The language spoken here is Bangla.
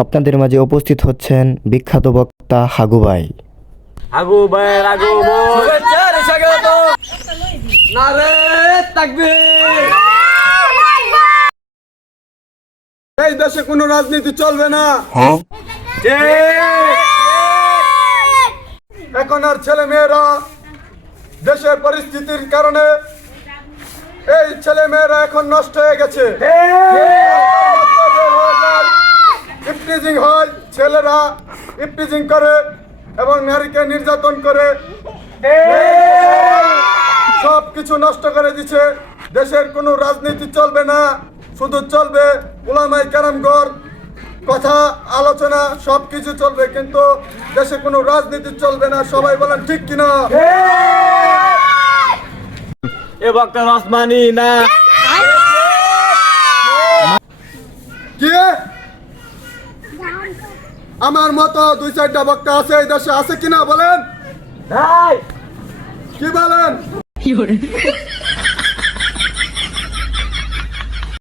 আপনাদের মাঝে উপস্থিত হচ্ছেন বিখ্যাত বক্তা হাগু ভাই। আগু ভাইয়ের আগমন, শুভেচ্ছার স্বাগত, নারে তাকবীর। এই দেশে কোনো রাজনীতি চলবে না। এখন আর ছেলে মেয়েরা দেশের পরিস্থিতির কারণে এই ছেলে মেয়েরা এখন নষ্ট হয়ে গেছে। ইফটিজিং হয়, ছেলেরা ইফটিজিং করে এবং নারীকে নির্যাতন করে সব কিছু নষ্ট করে দিচ্ছে। দেশের কোনো রাজনীতি চলবে না, শুধু চলবে উলামায়ে কেরামগণ কথা আলোচনা, সব কিছু চলবে, কিন্তু দেশে কোনো রাজনীতি চলবে না। সবাই বলেন ঠিক কিনা? এ বক্তা রসমানি না কি আমার মতো 2-4টা বক্তা আছে এই দেশে, আছে কিনা বলেন? ভাই কি বলেন?